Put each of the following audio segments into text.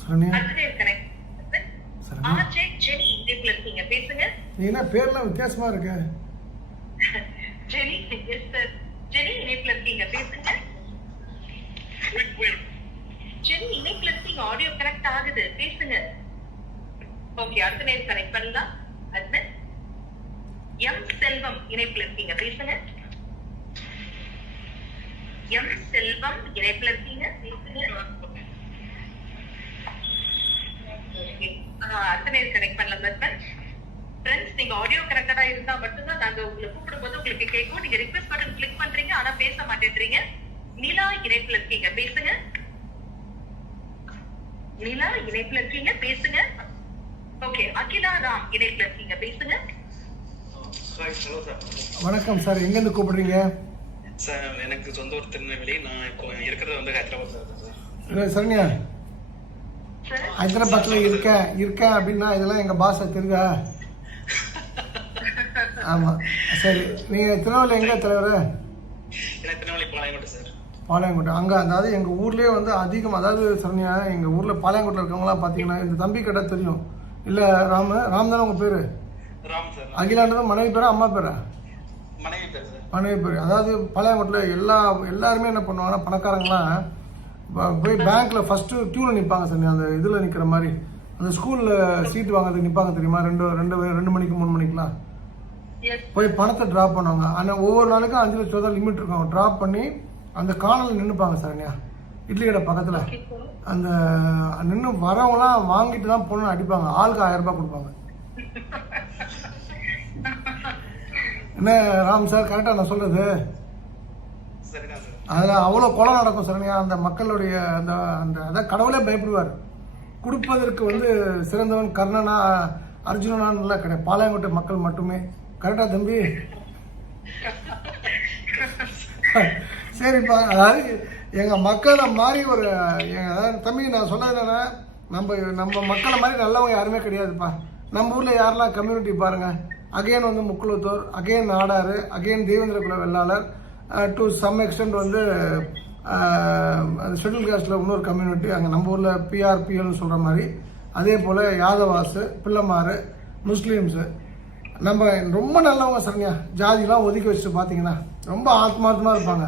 Saranya Saranya Jenny இன்டர்வியூல இருக்கீங்க பேசுங்க. நீ என்ன பேர்லாம் வித்தியாசமா இருக்கு? Jenny yes sir. ஜெனி இன்டர்வியூல இருக்கீங்க பேசுங்க. ஜெனி இன்டர்வியூல இருக்கீங்க ஆடியோ கனெக்ட் ஆகுது பேசுங்க. ஓகே அடுத்த நேரம் கனெக்ட் பண்ணலாம். அட்மின் எம் செல்வம் இணைப்புல இருக்கீங்க பேசுங்க. எம் செல்வம் இணைப்புல இருக்கீங்க பேசுங்க. அடுத்த நேரம் கனெக்ட் பண்ணலாம் அட்மின். ஃப்ரெண்ட்ஸ் நீங்க ஆடியோ கனெக்டடா இருந்தா மட்டும்தான் நாங்க உங்களை கூப்பிடும்போது உங்களுக்கு கேட்கும். நீங்க ரிக்வெஸ்ட் பட்டன் கிளிக் பண்றீங்க ஆனா பேச மாட்டேன்றீங்க. நிலா இணைப்புல இருக்கீங்க பேசுங்க. நிலா இணைப்புல இருக்கீங்க பேசுங்க. ஓகே அகிலா ராம் இணைப்புல இருக்கீங்க பேசுங்க. வணக்கம் சார், எங்க இருந்து கூப்பிடுறீங்க? சார் எனக்கு சொந்த ஊர் திருநெல்வேலி. நான் இப்போ இருக்கிறது வந்து ஹைதராபாத்ல இருக்கேன் சார். சரண்யா ஹைதராபாத்ல இருக்கேன் அப்படின்னா இதெல்லாம் எங்க பாஷை தெரியுதா? ஆமா சரி, நீங்க திருநெல்வேலி எங்க தலைவர்? எனக்கு திருநெல்வேலி பாளையங்கோட்டை சார். பாளையங்கோட்டை அங்க அதாவது எங்க ஊர்லயே வந்து அதிகம், அதாவது சரண்யா எங்க ஊர்ல பாளையங்கோட்டில் இருக்கவங்களாம் பாத்தீங்கன்னா இந்த தம்பி கிட்ட தெரியும் இல்ல? ராம் தானே உங்க பேரு? ராம் சார். அகிலாண்டது மனைவி பேரா அம்மா பேரா? மனைவி பேர் சார். மனைவி பேர். அதாவது பாளையங்கோட்டில் எல்லாருமே என்ன பண்ணுவாங்கன்னா பணக்காரங்களாம் போய் பேங்க்ல ஃபர்ஸ்ட் கியூல நிற்பாங்க சார். அந்த இதுல நிக்கிற மாதிரி அந்த ஸ்கூல்ல சீட் வாங்குறதுக்கு நிற்பாங்க தெரியுமா? 2 மணிக்கு 3 மணிக்கெல்லாம் போய் பணத்தை டிராப் பண்ணுவாங்க. ஆனால் ஒவ்வொரு நாளுக்கும் 5 லட்சம் தான் லிமிட் இருக்கும். டிராப் பண்ணி அந்த காணல நின்றுப்பாங்க சார். இட்லி கடை பக்கத்துல அந்த நின்று வரவங்களாம் வாங்கிட்டு தான் பொண்ணு அடிப்பாங்க. ஆளுக்கு 1000 ரூபாய் கொடுப்பாங்க. என்ன ராம் சார் கரெக்டா நான் சொல்றது? அதுல அவ்வளவு கொலை நடக்கும் சரண்யா. அந்த மக்களுடைய அந்த அந்த அதான் கடவுளே பயப்படுவார். கொடுப்பதற்கு வந்து சிறந்தவன் கர்ணனா அர்ஜுனனான்ல கிடையாது, பாளையங்கோட்டை மக்கள் மட்டுமே. கரெக்டா தம்பி? சரிப்பா, அதாவது எங்க மக்களை மாதிரி ஒரு அதாவது தம்பி நான் சொன்னது என்னன்னா, நம்ம மக்களை மாதிரி நல்லவங்க யாருமே கிடையாதுப்பா. நம்ம ஊர்ல யாரெல்லாம் கம்யூனிட்டி பாருங்க. அகைன் வந்து முக்குளத்தூர், அகைன் நாடாறு, அகைன் தேவேந்திர குல வெள்ளாளர், டு சம் எக்ஸ்டென்ட் வந்து அந்த ஷெட்யூல் காஸ்ட்ல இன்னொரு கம்யூனிட்டி அங்கே நம்ம ஊரில் பிஆர்பிஎல்னு சொல்கிற மாதிரி. அதே போல் யாதவாஸு, பிள்ளைமாறு, முஸ்லீம்ஸு நம்ம ரொம்ப நல்லவங்க சரண்யா. ஜாதிலாம் ஒதுக்கி வச்சுட்டு பார்த்தீங்கன்னா ரொம்ப ஆத்மார்த்தமாக இருப்பாங்க.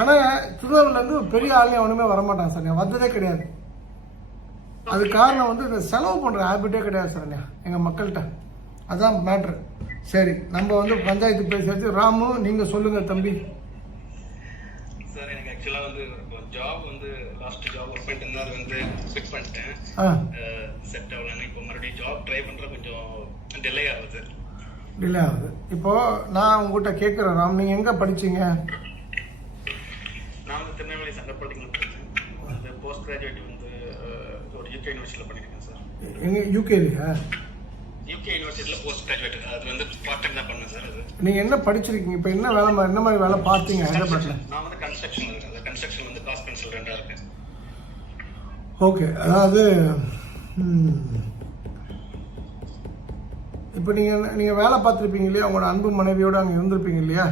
ஆனால் திருநெல்வேலியிலேருந்து பெரிய ஆளுநர் அவனுமே வரமாட்டாங்க சரண்யா, வந்ததே கிடையாது. அது காரணம் வந்து இந்த செலவு பண்ணுற ஹேபிட்டே கிடையாது சரண்யா எங்கள் மக்கள்கிட்ட. அதான் மேட்ரு. சரி, நம்ம வந்து பஞ்சாயத்து பேசியாச்சு. ராமு நீங்கள் சொல்லுங்கள் தம்பி. சார் எனக்கு ஆக்சுவலா வந்து ஜாப் வந்து லாஸ்ட் ஜாப் ஒர்க் பண்ணிட்டு இருந்தா அது வந்து குவிட் பண்ணிட்டேன். செட் ஆகலன்னு இப்போ மறுபடியும் ஜாப் ட்ரை பண்ற கொஞ்சம் டிலே ஆகுது. இப்போ நான் உங்ககிட்ட கேட்குறேன் ராம், நீங்க எங்க படிச்சீங்க? நான் வந்து திருநெல்வேலி சென்ட்ரல் பாலிடெக்னிக் படிச்சேன். போஸ்ட் கிராஜுவேட் வந்து ஒரு யூகே யூனிவர்சிட்டியில் பண்ணிருக்கேன் சார். எங்க யூகேலியா? யூகே யூனிவர்சிட்டியில போஸ்ட் கிராஜுவேட் அது வந்து பார்ட் டைம் தான் பண்ணேன் சார். அது நீங்க என்ன படிச்சிருக்கீங்க? இப்போ என்ன வேலை, என்ன மாதிரி வேலை பார்த்தீங்க ஹைதராபாத்ல? நான் வந்து கன்ஸ்ட்ரக்ஷன் இருக்கேன். கன்ஸ்ட்ரக்ஷன் வந்து காஸ்ட் கன்சல்டன்டா இருக்கேன். ஓகே, அதாவது இப்போ நீங்க வேலை பார்த்துருப்பீங்க இல்லையா? உங்களோட அன்பு மனைவியோட அங்கே இருந்திருப்பீங்க இல்லையா?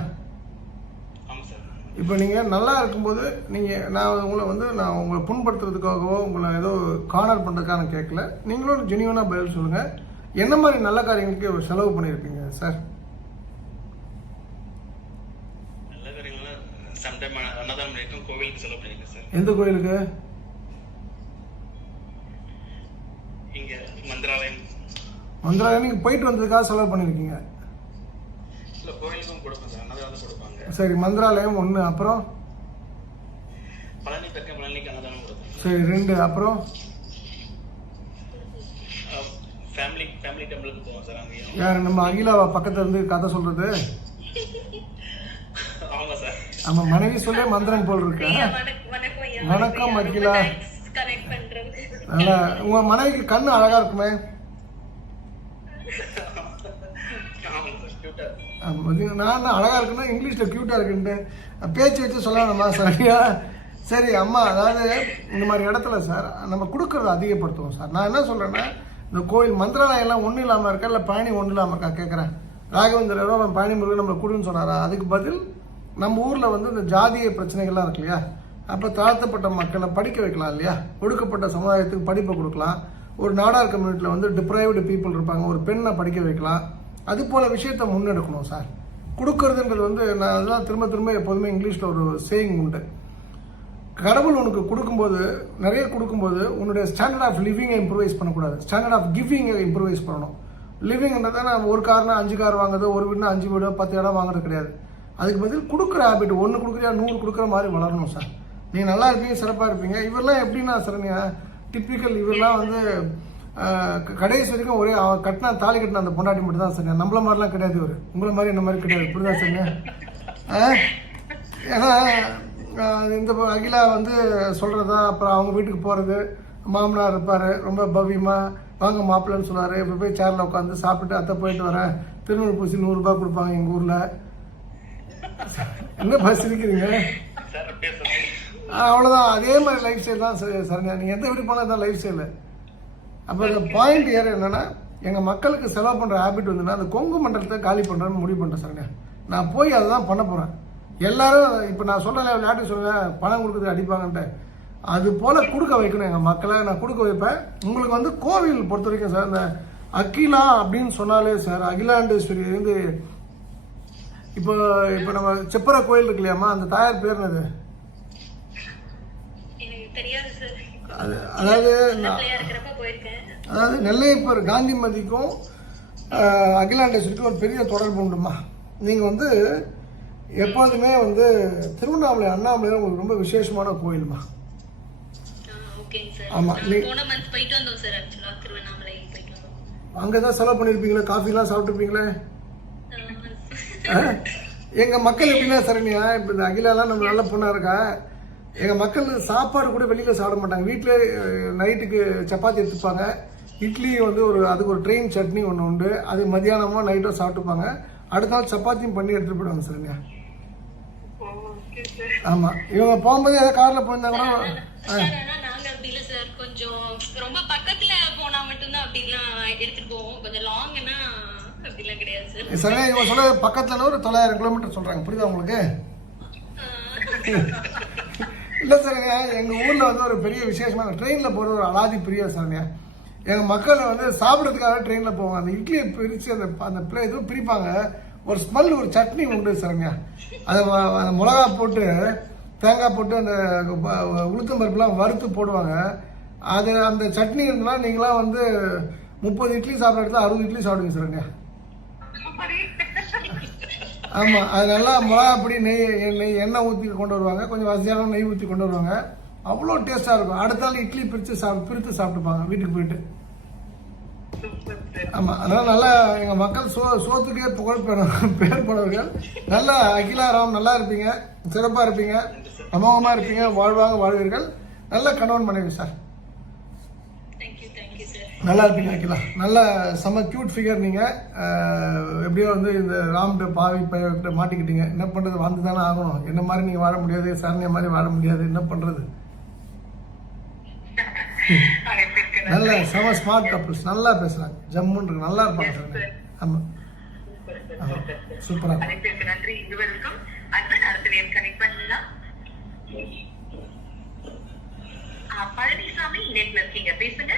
ஆமாம் சார். இப்போ நீங்கள் நல்லா இருக்கும்போது நான் உங்களை புண்படுத்துறதுக்காகவோ உங்களை ஏதோ கார்னர் பண்ணுறதுக்காக நான் கேட்கல. நீங்களும் ஜெனியூனாக பதில் சொல்லுங்கள். என்ன மாதிரி நல்ல காரியங்களுக்கு செலவு பண்ணியிருப்பீங்க சார்? நல்ல காரியங்கள்லாம் சம்டைம் அன்னதானம் பண்ணியிருக்கோம், கோவிலுக்கு செலவு பண்ணியிருக்கேன் சார். எந்த கோயிலுக்கு? இங்கே மந்திராலயம். நீங்கள் போயிட்டு வந்ததுக்காக செலவு பண்ணியிருக்கீங்க? இல்லை, கோவிலுக்கும் கொடுப்பேன் சார், அன்னதானம் கொடுப்பாங்க. சரி, மந்திராலயம் 1. அப்புறம் பழனி பெருக்க பழனிக்கு அன்னதானம் கொடுப்பேன். சரி 2. அப்புறம் ஃபேமிலி டெம்பிளுக்கு போவோம் சார். அங்கேயும் யார் நம்ம அகிலாவா பக்கத்துல இருந்து கதை சொல்றது? ஆமா சார். நம்ம மனைவி சொல்ல மந்திரம் போல் இருக்கு. வணக்கம் அகிலா. நல்லா, உங்க மனைவிக்கு கண்ணு அழகா இருக்குமே. நான் அழகா இருக்குன்னா இங்கிலீஷ்ல கியூட்டா இருக்குன்ட்டு பேச்சு வச்சு சொல்லணுமா சரியா? சரி அம்மா, அதாவது இந்த மாதிரி இடத்துல சார் நம்ம கொடுக்கறத அதிகப்படுத்துவோம் சார். நான் என்ன சொல்றேன்னா, இந்த கோயில் மந்திராலயம் எல்லாம் ஒன்றும் இல்லாமல் இருக்கா, இல்லை பழனி ஒன்றும் இல்லாமல் இருக்கா கேட்குறேன். ராகவேந்திரரோ பழனி முருகன் நம்மளை கொடுன்னு சொன்னாரா? அதுக்கு பதில் நம்ம ஊரில் வந்து இந்த ஜாதிய பிரச்சனைகள்லாம் இருக்கு இல்லையா, அப்போ தாழ்த்தப்பட்ட மக்களை படிக்க வைக்கலாம் இல்லையா, ஒடுக்கப்பட்ட சமுதாயத்துக்கு படிப்பை கொடுக்கலாம். ஒரு நாடார் கம்யூனிட்டியில் வந்து டிப்ரைவ்டு பீப்புள் இருப்பாங்க, ஒரு பெண்ணை படிக்க வைக்கலாம். அது போல் விஷயத்தை முன்னெடுக்கணும் சார். கொடுக்கறதுன்றது வந்து நான் அதெல்லாம் திரும்ப திரும்ப எப்போதுமே இங்கிலீஷில் ஒரு சேயிங் உண்டு. கடவுள் உனக்கு கொடுக்கும்போது, நிறைய கொடுக்கும்போது உன்னுடைய ஸ்டாண்டர்ட் ஆஃப் லிவிங்கை இம்ப்ரூவைஸ் பண்ணக்கூடாது, ஸ்டாண்டர்ட் ஆஃப் கிவிங்கை இம்ப்ரூவைஸ் பண்ணணும். லிவிங்ன்றதை நான் ஒரு கார்னா 5 கார் வாங்குறது, ஒரு வீடுனா 5 வீடு 10 இடம் வாங்குறது கிடையாது. அதுக்கு பதில் கொடுக்குற ஹேபிட், 1 கொடுக்குறியா 100 கொடுக்குற மாதிரி வளரணும் சார். நீங்கள் நல்லா இருப்பீங்க, சிறப்பாக இருப்பீங்க. இவரெல்லாம் எப்படின்னா சரண்யா டிப்பிக்கல், இவரெல்லாம் வந்து கடைசி வரைக்கும் ஒரே கட்டினா தாலி கட்டின அந்த பொண்டாட்டி மட்டும் தான் சரியா, நம்மள மாதிரிலாம் கிடையாது. இவர் உங்களை மாதிரி என்ன மாதிரி கிடையாது, இப்படிதான் சரியா. ஏன்னா இந்த அகிலா வந்து சொல்கிறதா, அப்புறம் அவங்க வீட்டுக்கு போகிறது, மாமனார் இருப்பார் ரொம்ப பவ்யமாக, வாங்க மாப்பிள்ளைன்னு சொல்லுவார். இப்போ போய் சேரில் உட்காந்து சாப்பிட்டு அத்தை போயிட்டு வரேன், திருநூறு பூசி 100 ரூபாய் கொடுப்பாங்க எங்கள் ஊரில். என்ன பஸ் இருக்கிறீங்க? அவ்வளோதான், அதே மாதிரி லைஃப் ஸ்டைல் தான் சரண்யா. நீங்கள் எந்த வீட்டுக்கு போனால் தான் லைஃப் ஸ்டைலு. அப்போ இந்த பாயிண்ட் ஏற என்னென்னா, எங்கள் மக்களுக்கு செலவு பண்ணுற ஹேபிட் வந்துன்னா அந்த கொங்கு மண்டலத்தை காலி பண்ணுறேன்னு முடிவு பண்ணுறேன் சரண்யா. நான் போய் அதை தான் பண்ண போகிறேன். எல்லாரும் இப்போ நான் சொல்கிறேன், விளையாட்டு சொல்லுவேன் பணம் கொடுக்குறது அடிப்பாங்கன்ட்டு, அது போல் கொடுக்க வைக்கணும் எங்கள் மக்களை. நான் கொடுக்க வைப்பேன். உங்களுக்கு வந்து கோவில் பொறுத்த வரைக்கும் சார், இந்த அகிலா அப்படின்னு சொன்னாலே சார், அகிலாண்டேஸ்வரி வந்து இப்போ இப்போ நம்ம செப்பர கோயில் இருக்கு இல்லையாம்மா, அந்த தாயார் பேர் என்னது? அதாவது நெல்லையப்பர் காந்திமதிக்கும் அகிலாண்டேஸ்வரிக்கும் ஒரு பெரிய தொடர்பு உண்டுமா. நீங்கள் வந்து எப்பொழுதுமே வந்து திருவண்ணாமலை அண்ணாமலையில் உங்களுக்கு ரொம்ப விசேஷமான கோயில்மா. ஆமாம், அங்கே தான் செலவு பண்ணியிருப்பீங்களே, காஃபிலாம் சாப்பிட்டுருப்பீங்களே. எங்கள் மக்கள் எப்படின்னா சரண்யா, இப்போ இந்த அகிலாலாம் நம்ம நல்ல பொண்ணாக இருக்கா, எங்கள் மக்கள் சாப்பாடு கூட வெளியில் சாப்பிட மாட்டாங்க. வீட்டிலே நைட்டுக்கு சப்பாத்தி எடுத்துப்பாங்க, இட்லி வந்து அதுக்கு ஒரு ட்ரெயின் சட்னி ஒன்று உண்டு, அது மத்தியானமாக நைட்டோ சாப்பிட்டுப்பாங்க. அடுத்த நாள் சப்பாத்தியும் பண்ணி எடுத்துகிட்டு போயிடுவாங்க சரண்யா. ஆமாம், இவங்க போகும்போது ஏதாவது காரில் போயிருந்தா கூட கொஞ்சம் ரொம்ப பக்கத்துல போனா மட்டும்தான் அப்படிலாம் எடுத்துட்டு போவோம். கொஞ்சம் லாங்னா அப்படிலாம் கிடையாது சார். சரியா, இவங்க சொல்ல பக்கத்துல ஒரு 900 கிலோமீட்டர் சொல்றாங்க, புரியுதா உங்களுக்கு? இல்லை சரண்யா, எங்கள் ஊரில் வந்து ஒரு பெரிய விசேஷமான ட்ரெயினில் போகிற ஒரு அலாதி பிரியா சரண்யா. எங்கள் மக்கள் வந்து சாப்பிட்றதுக்காக ட்ரெயினில் போவாங்க. அந்த இட்லியை பிரித்து அந்த இதுவும் பிரிப்பாங்க. ஒரு ஸ்மெல், ஒரு சட்னி உண்டு சரண்யா. அதை அந்த மிளகா போட்டு தேங்காய் போட்டு அந்த உளுத்தம் பருப்புலாம் வறுத்து போடுவாங்க. அது அந்த சட்னி இருந்தால் நீங்களாம் வந்து 30 இட்லி சாப்பிட்ற இடத்துல 60 இட்லி சாப்பிடுங்க சரண்யா. ஆமாம், அது நல்லா மிளகா பொடி, எண்ணெய் ஊற்றி கொண்டு வருவாங்க, கொஞ்சம் வசதியான நெய் ஊற்றி கொண்டு வருவாங்க. அவ்வளோ டேஸ்ட்டாக இருக்கும். அடுத்த நாள் இட்லி பிரித்து சாப்பிட்டுப்பாங்க வீட்டுக்கு போயிட்டு. ஆமாம், அதனால் நல்லா எங்கள் மக்கள் சோத்துக்கே பேர் போனவர்கள். நல்லா அகிலாராம், நல்லா இருப்பீங்க, சிறப்பாக இருப்பீங்க, அமோகமாக இருப்பீங்க, வாழ்வீர்கள். நல்ல கணவன் மனைவி சார், நல்லா இருப்பீங்க அகிலா. நல்ல செம்ம கியூட் ஃபிகர் நீங்கள். எப்படியோ வந்து இந்த ராம்கிட்ட பாவி பையன்கிட்ட மாட்டிக்கிட்டீங்க. என்ன பண்ணுறது, வந்து தானே ஆகணும். என்ன மாதிரி நீங்கள் வாழ முடியாது, சரண்யா மாதிரி வாழ முடியாது, என்ன பண்ணுறது. நல்ல செம ஸ்மார்ட் கப்புள்ஸ், நல்லா பேசுகிறாங்க, ஜம்முன்னு இருக்கு, நல்லா இருப்பாங்க சார். ஆமாம், சூப்பராக. நன்றி. இதுவரைக்கும் அடுத்த நேரம் கனெக்ட் பண்ணலாம். பழனிசாமி இணைப்புல இருக்கீங்க, பேசுங்க.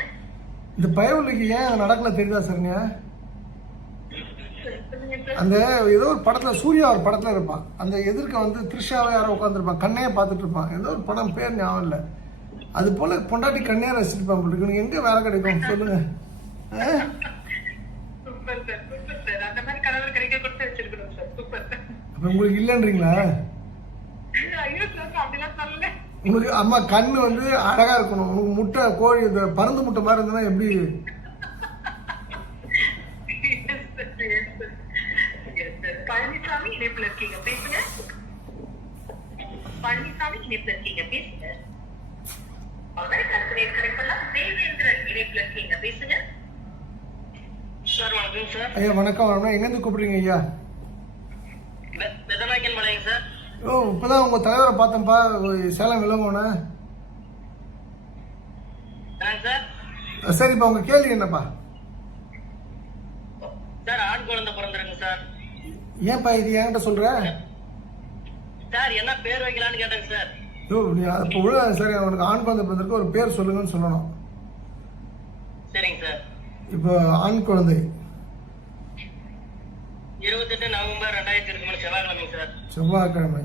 இந்த பயவுக்கு ஏன் நடக்கல தெரியுதா சரண்யா? அந்த ஏதோ ஒரு படத்துல, சூர்யா ஒரு படத்துல இருப்பான், அந்த எதிர்க்க வந்து த்ரிஷாவை யாரோ உட்காந்துருப்பான், கண்ணையே பார்த்துட்டு இருப்பான். ஏதோ ஒரு படம் பேர் ஞாபகம் இல்லை. அது போல பொண்டாட்டி கண்ணையா ரசிச்சிருப்பான். உங்களுக்கு எங்க வேலை கிடைக்கும் சொல்லுங்க. அப்ப உங்களுக்கு இல்லைன்றீங்களா? உங்களுக்கு அம்மா கண்ணு வந்து அழகா இருக்கணும். உங்களுக்கு முட்டை கோழி இந்த பருந்து முட்டை மாதிரி இருந்ததுன்னா எப்படி? பழனிசாமி இணைப்புல இருக்கீங்க, பேசுங்க. பழனிசாமி இணைப்புல இருக்கீங்க, பேசுங்க. தேவேந்திரன் இணைப்புல இருக்கீங்க, பேசுங்க. சார் வணக்கம் சார். ஐயா வணக்கம். வணக்கம். எங்கேருந்து கூப்பிடுறீங்க ஐயா? சார். ஓ, இப்பதான் உங்க தலைவரை பார்த்தேன்ப்பா, சேலம் விளங்கோன்னு. சரிப்பா, உங்க கேள்வி என்னப்பா? சார், ஆண் குழந்தை பிறந்திருக்கு சார். ஏன்பா இது என்கிட்ட சொல்ற? சார், என்ன பேர் வைக்கலாம்னு கேட்டேங்க சார். நீ இப்போ விட சரி, அவனுக்கு ஆண் குழந்தை பிறந்திருக்கு, ஒரு பேர் சொல்லுங்கன்னு சொல்லணும். சரிங்க சார். இப்போ ஆண் குழந்தை 28 நவம்பர் 2023 செவ்வாய்க்கிழமை சார். செவ்வாய்க்கிழமை.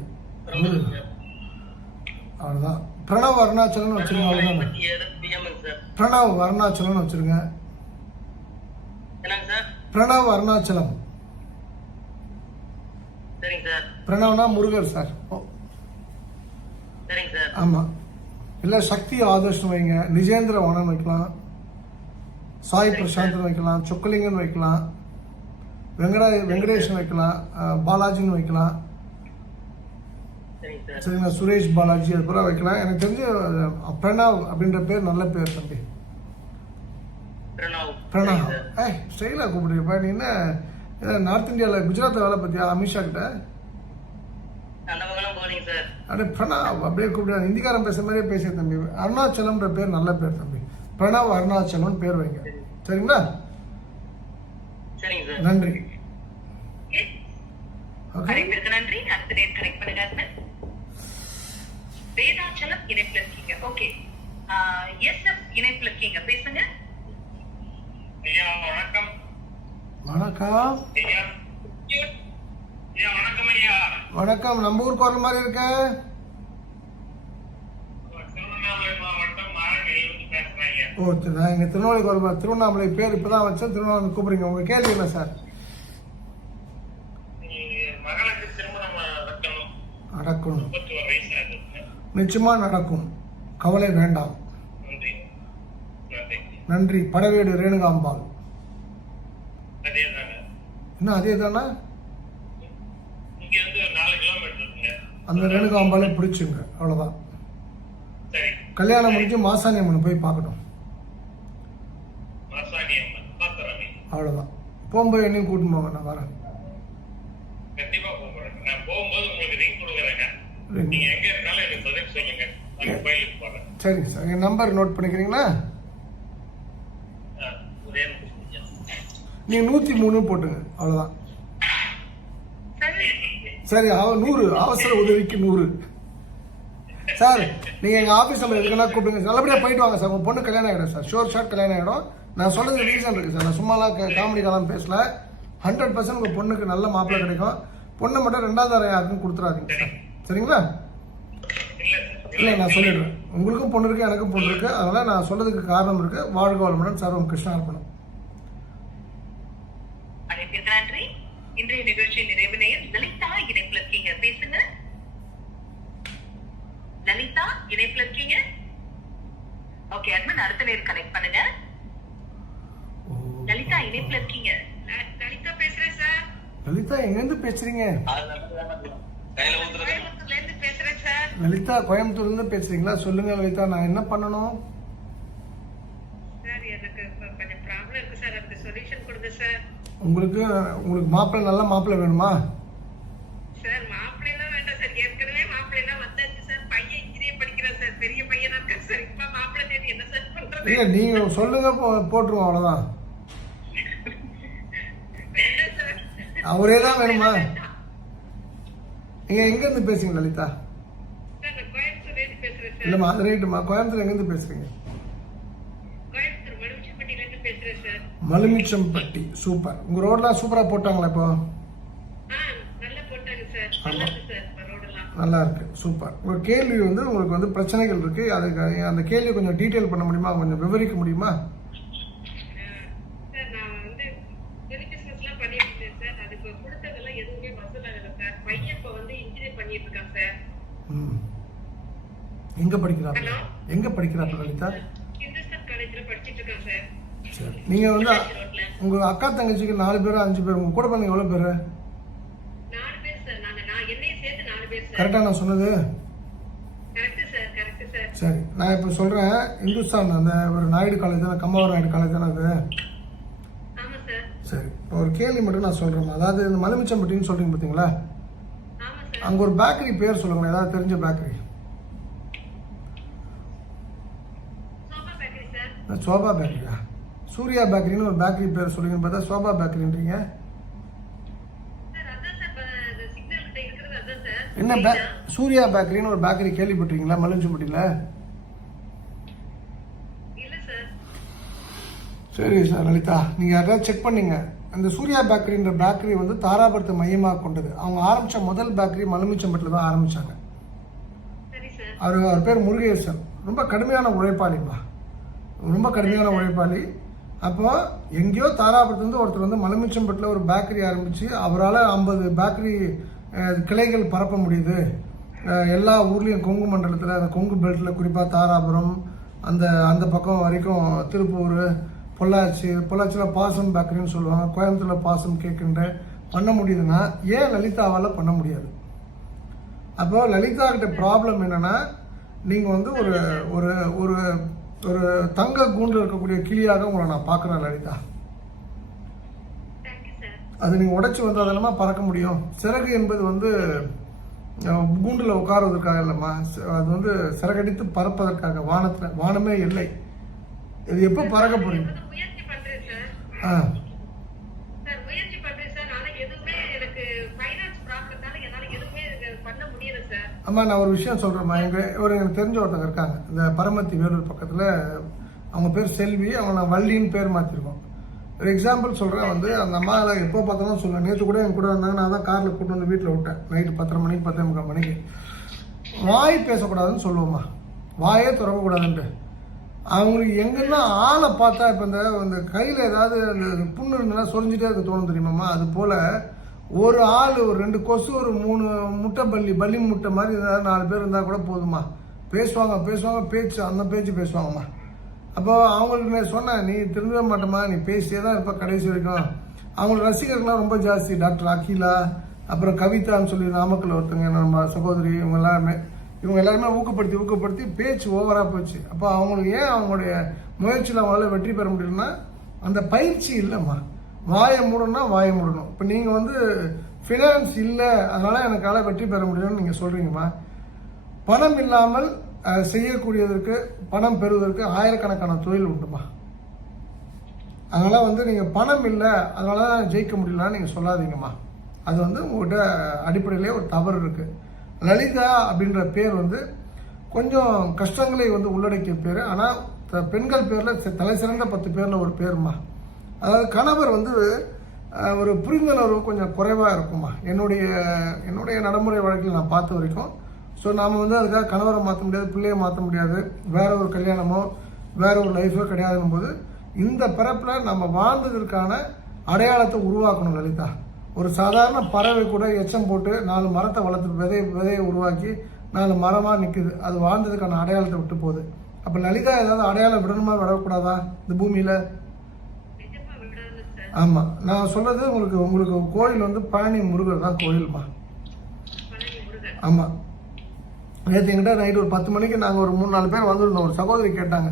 அவ்வளோதான். பிரணவ் அருணாச்சலன் வச்சிருங்க. அவ்வளோதான். 27 PM சார். பிரணவ் அருணாச்சலன் வச்சிருங்க. என்னங்க சார்? பிரணவ் அருணாச்சலம். சரிங்க சார். பிரணவ்னா முருகர் சார். சரிங்க சார். ஆமாம். இல்லை சக்தி ஆதர்ஷ்னு வைங்க, நிஜேந்திர வனன் வைக்கலாம், சாய் பிரசாந்த்னு வைக்கலாம், சொக்கலிங்கன்னு வைக்கலாம், வெங்கடேஷன் வைக்கலாம், பாலாஜின்னு வைக்கலாம். சரிங்க சார். சரிங்களா? சுரேஷ் பாலாஜி அது பூரா வைக்கலாம். எனக்கு தெரிஞ்சு பிரணவ் அப்படின்ற பேர் நல்ல பேர் தம்பி. பிரணவ். பிரணவ். சரிங்க சார். ஸ்டைலாக கூப்பிடுறீப்பா. நீ என்ன நார்த் இந்தியாவில் குஜராத்தில் வேலை பார்த்தியா அமித்ஷா கிட்ட? அந்த பக்கம் போறீங்க சார். அப்படியே பிரணவ் அப்படியே கூப்பிடு. ஹிந்திக்காரன் பேசுற மாதிரியே பேசிய தம்பி. அருணாச்சலம்ன்ற பேர் நல்ல பேர் தம்பி. பிரணவ் அருணாச்சலம் பேர் வைங்க. சரிங்களா? சரிங்க சார். நன்றி. அழைப்பிற்கு நன்றி. அடுத்த நேரம் கனெக்ட் பண்ணுங்க அட்மின். வேதாச்சலம் இணைப்புல இருக்கீங்க. ஓகே. எஸ்எஃப் இணைப்புல இருக்கீங்க, பேசுங்க. ஐயா வணக்கம். வணக்கம். ஐயா வணக்கம் ஐயா. வணக்கம். நம்ம ஊர் குரல் மாதிரி இருக்க. திருவண்ணாமலை மாவட்டம் மாரணியிலிருந்து பேசுறேன் ஐயா. ஓ, நான் இங்கே திருவண்ணாமலை பேர் இப்போ தான் வச்சேன். திருவண்ணாமலை கூப்பிடுங்க. உங்கள் கேள்வி என்ன சார்? மகளுக்கு திருமணம் நடக்கணும். நடக்கணும். 31 வயசு ஆகுது. நிச்சயமாக நடக்கும். கவலை வேண்டாம். நன்றி. நன்றி. நன்றி. படவேடு ரேணுகாம்பாள். அதே தானே. என்ன அதே தானே? இங்க இருந்து ஒரு 4 கிலோமீட்டர் இருக்குங்க. அந்த ரேணுகாம்பாலே பிடிச்சுங்க. அவ்வளோதான். சரி. கல்யாணம் முடிஞ்சு மாசாணி அம்மனை போய் பார்க்கணும். மாசாணி அம்மன் பாத்திரமே. அவ்வளோதான். போகும்போது என்னையும் கூட்டின்னு போங்க, நான் வரேன். கண்டிப்பா போகிறேன். நான் போகும்போது உங்களுக்கு ரிங் கொடுக்குறேங்க. ring. நீங்க எங்க இருந்தாலும் எனக்கு பதில் சொல்லுங்க. நான் கோயிலுக்கு போறேன். சரிங்க சார். என் நம்பர் நோட் பண்ணிக்கிறீங்களா? ஒரே நிமிஷம். நீங்கள் 103 போட்டுங்க. அவ்வளோதான். சரி. 100 அவசர உதவிக்கு 100. சார் நீங்கள் எங்கள் ஆஃபீஸ் நம்பர் எதுக்குன்னா கூப்பிடுங்க. நல்லபடியாக போயிட்டு வாங்க சார். உங்கள் பொண்ணு கல்யாணம் ஆகிடும் சார். ஷார்ட் கல்யாணம் ஆகிடும். நான் சொல்கிறது ரீசன் இருக்குது சார். நான் சும்மாலாம் காமெடிக்கெல்லாம் பேசல. 100% உங்கள் பொண்ணுக்கு நல்ல மாப்பிள்ளை கிடைக்கும். பொண்ணை மட்டும் 2வது தரம் யாருக்கும் கொடுத்துறாதீங்க சார். சரிங்களா? இல்லை, நான் சொல்லிடுறேன். உங்களுக்கும் பொண்ணு இருக்குது, எனக்கும் பொண்ணு இருக்குது. அதனால் நான் சொல்கிறதுக்கு காரணம் இருக்குது. வாழ்க வளமுடன். சர்வம் கிருஷ்ணா அர்ப்பணம். அழைப்பிற்கு நன்றி. இன்றைய நிகழ்ச்சியின் நிறைவு நேரம் லலிதா இணைப்புல இருக்கீங்க, பேசுங்க. லலிதா இணைப்புல இருக்கீங்க. ஓகே அட்மின், அடுத்த நேரம் கனெக்ட் பண்ணுங்க. லலிதா இணைப்புல இருக்கீங்க. லலிதா பேசுறேன் சார். லலிதா எங்கேருந்து பேசுகிறீங்க? கையில ஊத்துறது. கோயம்புத்தூர்ல இருந்து பேசுறேன் சார். லலிதா கோயம்புத்தூர்லேருந்து பேசுகிறீங்களா? சொல்லுங்கள் லலிதா, நான் என்ன பண்ணணும்? சார் எனக்கு கொஞ்சம் ப்ராப்ளம் இருக்கு சார், அதுக்கு சொல்யூஷன் கொடுங்க சார். உங்களுக்கு மாப்பிள்ளை நல்ல மாப்பிள்ளை வேணுமா? சார் மாப்பிள்ளைலாம் வேண்டாம் சார், ஏற்கனவே மாப்பிள்ளைலாம் வந்தாச்சு சார். பையன் இன்ஜினியர் படிக்கிறான் சார், பெரிய பையனா இருக்கா சார். இப்ப மாப்பிள்ளை தேடி என்ன சார் பண்றது? இல்லை, நீங்கள் சொல்லுங்கள், போட்டுருவோம். அவ்வளோதான். வேண்டாம் சார். அவரே தான் வேணுமா? நீங்கள் எங்கேருந்து பேசுறீங்க லலிதா? சார் நான் கோயம்புத்தூர்ல இருந்து பேசுறேன் சார். இல்லைம்மா, அது ரைட்டுமா. கோயம்புத்தூர் எங்கேருந்து பேசுகிறீங்க? கோயம்புத்தூர் மலுமிச்சம்பட்டியில இருந்து பேசுறேன் சார். மலுமிச்சம்பட்டி. சூப்பர். உங்கள் ரோடெலாம் சூப்பராக போட்டாங்களா இப்போ? நல்லா போட்டாங்க சார். நல்லா இருக்கு சார் ரோடெல்லாம். நல்லா இருக்கு. சூப்பர். உங்கள் கேள்வி உங்களுக்கு பிரச்சனைகள் இருக்குது. அதுக்கு அந்த கேள்வி கொஞ்சம் டீட்டெயில் பண்ண முடியுமா? கொஞ்சம் விவரிக்க முடியுமா? சார் நான் வெளி பிசினஸ்லாம் பண்ணிட்டு இருந்தேன் சார். அதுக்கு கொடுத்ததெல்லாம் எதுவுமே வசூல் ஆகல சார். பையன் இப்போ இன்ஜினியர் பண்ணிட்டு இருக்கான் சார். எங்கே படிக்கிறாங்க? எங்கே படிக்கிறாங்க லலிதா? ஹிந்துஸ்தான் காலேஜ்ல படிச்சிட்டு இருக்கான் சார். சரி. நீங்கள் உங்கள் அக்கா தங்கச்சிக்கு 4 பேர் 5 பேர், உங்கள் கூட பிறந்தவங்க எவ்வளோ பேர்? 4 பேர் சார். நான் என்னையும் சேர்த்து 4 பேர் சார். கரெக்டாக நான் சொன்னது? Correct sir, correct sir. சரி. நான் இப்போ சொல்கிறேன். இந்துஸ்தான் அந்த ஒரு நாயுடு காலேஜ் தானே, கம்மாவரம் நாயுடு காலேஜ் தானே அது? ஆமா சார். சரி. இப்போ ஒரு கேள்வி மட்டும் நான் சொல்கிறேன். அதாவது இந்த மலுமிச்சம்பட்டின்னு சொல்கிறீங்க பார்த்தீங்களா? ஆமா சார். அங்கே ஒரு பேக்கரி பேர் சொல்லுங்களேன், ஏதாவது தெரிஞ்ச bakery. Shoba bakery sir. Shoba பேக்கரியா? சூர்யா பேக்கரின்னு ஒரு பேக்கரி பேர் சொல்லுங்கன்னு பார்த்தா சோபா பேக்கரின்றீங்க. சார் அதான் சார், சிக்னல் கிட்ட இருக்கிறது அதான் சார். என்ன சூர்யா பேக்கரின்னு ஒரு பேக்கரி கேள்விப்பட்டிருக்கீங்களா மலுமிச்சம்பட்டியில்? இல்ல சார். சரி சார் லலிதா, நீங்கள் யாராவது செக் பண்ணீங்க. அந்த சூர்யா பேக்கரின்ற பேக்கரி வந்து தாராபுரத்தை மையமாக கொண்டது. அவங்க ஆரம்பித்த முதல் பேக்கரி மலுமிச்சம்பட்டியில் தான் ஆரம்பித்தாங்க. சரி சார். அவர் பேர் முருகேசன். ரொம்ப கடுமையான உழைப்பாளிப்பா, ரொம்ப கடுமையான உழைப்பாளி. அப்போ எங்கேயோ தாராபுரத்துலேருந்து ஒருத்தர் வந்து மலுமிச்சம்பட்டில் ஒரு பேக்கரி ஆரம்பித்து அவரால் 50 பேக்கரி கிளைகள் பரப்ப முடியுது. எல்லா ஊர்லேயும் கொங்கு மண்டலத்தில், அந்த கொங்கு பெல்ட்டில், குறிப்பாக தாராபுரம் அந்த பக்கம் வரைக்கும், திருப்பூர், பொள்ளாச்சியில் பாசம் பேக்கரின்னு சொல்லுவாங்க, கோயம்புத்தூரில் பாசம் கேக்குன்ற பண்ண முடியுதுன்னா ஏன் லலிதாவால் பண்ண முடியாது? அப்போ லலிதா கிட்ட ப்ராப்ளம் என்னன்னா, நீங்கள் வந்து ஒரு ஒரு ஒரு ஒரு தங்க கூண்டு இருக்கக்கூடிய கிளியாக உங்களை நான் பார்க்குறேன் லலிதா. Thank you sir. அது நீங்கள் உடைச்சி வந்தால் தானமா பறக்க முடியும். சிறகு என்பது வந்து கூண்டில் உட்காருவதற்காக இல்லைம்மா, அது வந்து சிறகடித்து பறப்பதற்காக. வானமே இல்லை. இது எப்போ பறக்க போறீங்க? முயற்சி பண்றேன் சார். ஆ முயற்சி பண்றேன் சார். ஆனா எதுவுமே எனக்கு ஃபைனான்ஸ் ப்ராப்ளத்தால என்னால எதுவுமே பண்ண முடியல சார். அம்மா, நான் ஒரு விஷயம் சொல்கிறேம்மா. எனக்கு தெரிஞ்ச ஒருத்தங்க இருக்காங்க இந்த பரமத்தி வேலூர் பக்கத்தில். அவங்க பேர் செல்வி. அவங்க நான் வள்ளின்னு பேர் மாற்றிருக்கோம். ஒரு எக்ஸாம்பிள் சொல்கிறேன். வந்து அந்த அம்மா எப்போ பார்த்தாலும் சொல்லுவேன். நேற்று கூட என் கூட வந்தாங்க. நான் தான் காரில் கூட்டு வந்து வீட்டில் விட்டேன் நைட்டு 10:30 மணிக்கு 10:45 மணிக்கு. வாய் பேசக்கூடாதுன்னு சொல்லுவோம்மா, வாயே திறக்கக்கூடாதுன்ட்டு. அவங்களுக்கு எங்கன்னா ஆளை பார்த்தா இப்போ இந்த கையில் ஏதாவது அந்த புண்ணு இருந்ததுன்னா சொரிஞ்சிட்டே இருக்க தோணும் தெரியுமாம்மா. அது போல் ஒரு ஆள், ஒரு 2 கொசு, ஒரு 3 முட்டை பள்ளி முட்டை மாதிரி ஏதாவது 4 பேர் இருந்தால் கூட போதுமா. பேசுவாங்க பேச்சு, அந்த பேச்சு பேசுவாங்கம்மா. அப்போ அவங்களுக்கு நான் சொன்னேன், நீ திரும்பவே மாட்டேம்மா, நீ பேசியே தான் இருப்ப கடைசி வரைக்கும். அவங்களுக்கு ரசிகர்கள்லாம் ரொம்ப ஜாஸ்தி. டாக்டர் அகிலா, அப்புறம் கவிதான்னு சொல்லி நாமக்கல் ஒருத்தங்க, நம்ம சகோதரி, இவங்க எல்லாருமே ஊக்கப்படுத்தி பேச்சு ஓவராக போச்சு. அப்போ அவங்களுக்கு ஏன் அவங்களுடைய முயற்சியில் அவங்களால வெற்றி பெற முடியலன்னா அந்த பயிற்சி இல்லைம்மா. வாயை மூடணும். இப்போ நீங்கள் வந்து ஃபினான்ஸ் இல்லை, அதனால எனக்கால வெற்றி பெற முடியும்னு நீங்கள் சொல்கிறீங்கம்மா. பணம் இல்லாமல் செய்யக்கூடியதற்கு, பணம் பெறுவதற்கு ஆயிரக்கணக்கான தொழில் உண்டுமா. அதனால் வந்து நீங்கள் பணம் இல்லை அதனால தான் ஜெயிக்க முடியலன்னு நீங்கள் சொல்லாதீங்கம்மா. அது வந்து உங்கள்கிட்ட அடிப்படையிலே ஒரு தவறு இருக்குது. லலிதா அப்படின்ற பேர் வந்து கொஞ்சம் கஷ்டங்களை வந்து உள்ளடக்கிய பேர். ஆனால் பெண்கள் பேரில் தலை சிறந்த 10 பேரில் ஒரு பேருமா. அதாவது கணவர் வந்து ஒரு புரிந்துணர்வு கொஞ்சம் குறைவாக இருக்குமா என்னுடைய நடைமுறை வழக்கில் நான் பார்த்த வரைக்கும். ஸோ நாம் வந்து அதுக்காக கணவரை மாற்ற முடியாது, பிள்ளையை மாற்ற முடியாது, வேற ஒரு கல்யாணமோ வேற ஒரு லைஃபோ கிடையாதுன்னும் போது இந்த பிறப்பில் நம்ம வாழ்ந்ததற்கான அடையாளத்தை உருவாக்கணும் லலிதா. ஒரு சாதாரண பறவை கூட எச்சம் போட்டு 4 மரத்தை வளர்த்து விதையை உருவாக்கி 4 மரமாக நிற்குது. அது வாழ்ந்ததுக்கான அடையாளத்தை விட்டு போகுது. அப்போ லலிதா ஏதாவது அடையாளம் விடணுமா, விடக்கூடாதா இந்த பூமியில்? ஆமாம், நான் சொல்கிறது உங்களுக்கு கோயில் வந்து பழனி முருகர் தான் கோயில்மா. ஆமாம், நேற்று எங்கிட்ட நைட்டு ஒரு 10 மணிக்கு நாங்கள் ஒரு 3-4 பேர் வந்திருந்தோம். ஒரு சகோதரி கேட்டாங்க,